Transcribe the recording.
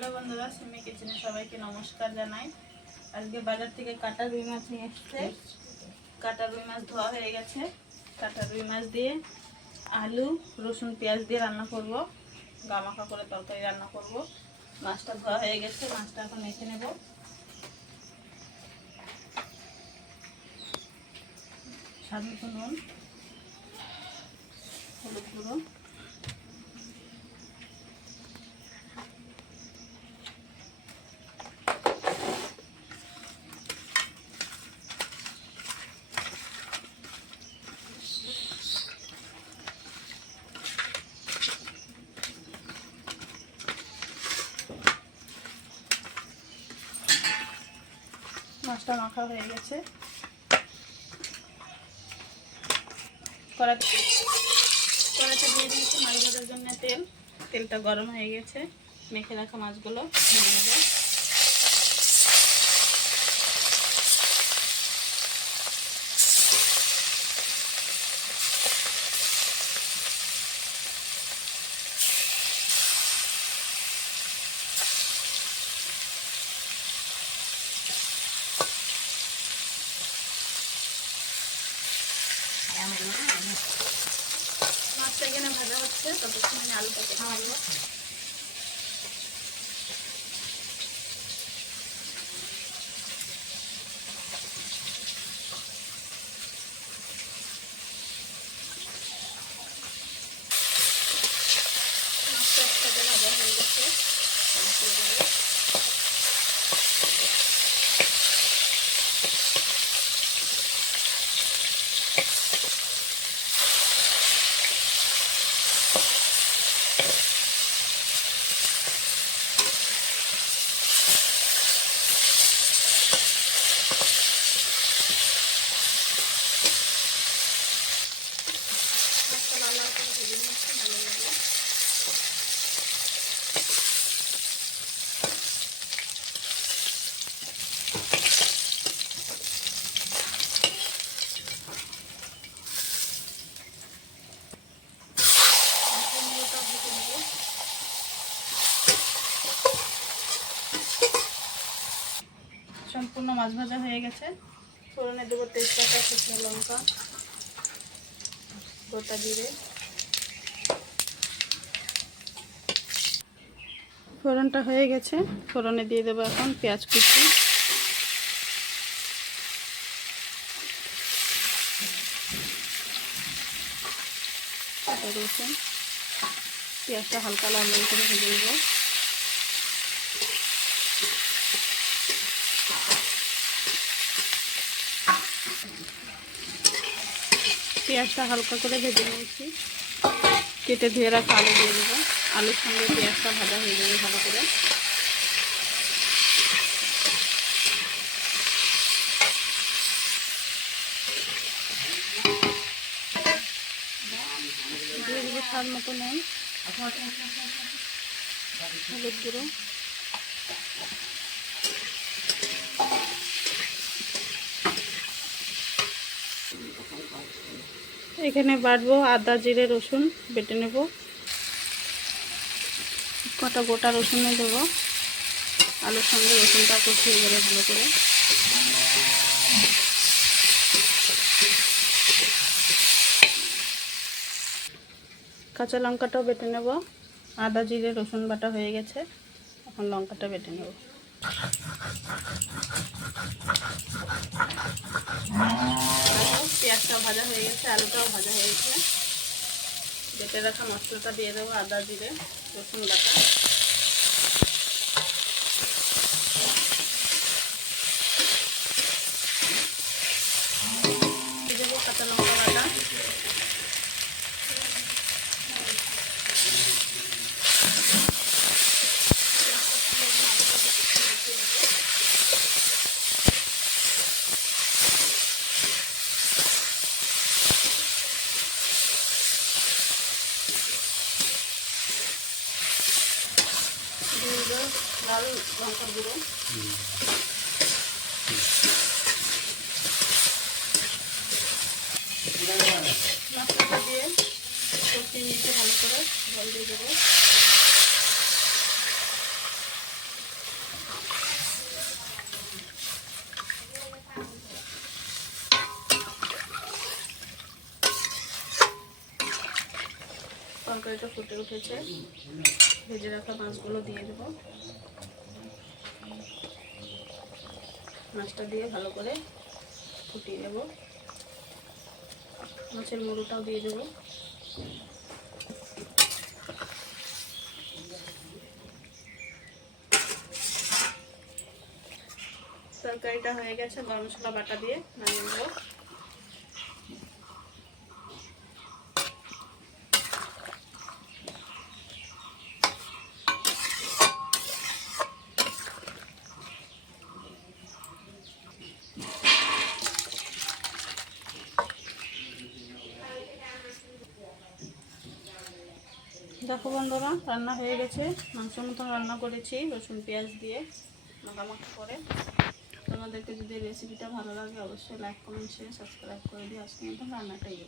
Hello বন্ধুরা, সিমি কিচেনে সবাইকে নমস্কার জানাই। আজকে বাজার থেকে কাটা রুই মাছ নিয়ে এসেছে। কাটা রুই মাছ ধোয়া হয়ে গেছে। কাটা রুই মাছ দিয়ে আলু রসুন পেঁয়াজ দিয়ে রান্না করব, গামাখা করে তরকারি রান্না করব। মাছটা ধোয়া হয়ে গেছে, মাছটা এখন মেখে নেব। স্বাদ মতো নুন, হলুদ গুঁড়ো, মাছটা মাখা হয়ে গেছে। কড়াতে দিয়ে দিয়েছি মাছ ভাজার জন্য তেলটা গরম হয়ে গেছে। মেখে রাখা মাছগুলো ভেজে নেব। মাছটা এখানে ভাজা হচ্ছে, ততক্ষণ আমি আলুটা কেটে নেব। মাছটা একসাথে ভাজা হয়ে গেছে। সম্পূর্ণ মাছ ভাজা হয়ে গেছে। ফোড়নে দেবো তেজপাতা, শুকনো লঙ্কা, গোটা জিরে। ফোড়নটা হয়ে গেছে, ফোড়নে দিয়ে দেবো এখন পেঁয়াজ কুচি, আদা রসুন। পেঁয়াজটা হালকা লাল লাল করে ভেজে নেব। পেঁয়াজটা হালকা করে ভেজে নিয়েছি। কেটে ধুয়ে রাখা আলু দিয়ে দেবো। আলুর সঙ্গে পেঁয়াজটা ভাজা হয়ে যাবে ভালো করে। দিয়ে দেবো স্বাদ মতো নুন, হলুদ গুঁড়ো, এখানে বাটবো আদা জিরে রসুন বেটে নেব। কটা গোটা রসুনে দেবো। আলুর সঙ্গে রসুনটা কষিয়ে গেলে ভালো করে। কাঁচা লঙ্কাটাও বেটে নেব। আদা জিরে রসুন বাটা হয়ে গেছে, এখন লঙ্কাটা বেটে নেব। পেঁয়াজটা ভাজা হয়ে গেছে, আলুটাও ভাজা হয়ে গেছে। বেটে রাখা মশলাটা দিয়ে দেবো, আদা জিরে রসুন বাটা। দিয়ে দেবো কাঁচা লঙ্কা বাটা। লাল লঙ্কার গুঁড়ো, মশলাটা দিয়ে কষিয়ে নিতে ভালো করে জল দিয়ে দেবো। তরকারিটা ফুটে উঠেছে, ভেজে রাখা মাছগুলো দিয়ে দেবো। মাছটা দিয়ে ভালো করে ফুটিয়ে নেব। মাছের মুড়োটাও দিয়ে দেবো। তরকারিটা হয়ে গেছে, গরম মশলা বাটা দিয়ে নামিয়ে নেব। দেখো বন্ধুরা, রান্না হয়ে গেছে। মাংসের মতন রান্না করেছি রসুন পেঁয়াজ দিয়ে মাখামাখি করে। তোমাদেরকে যদি রেসিপিটা ভালো লাগে অবশ্যই লাইক কমেন্ট শেয়ার সাবস্ক্রাইব করে দিয়ে আজকের মতন রান্নাটাই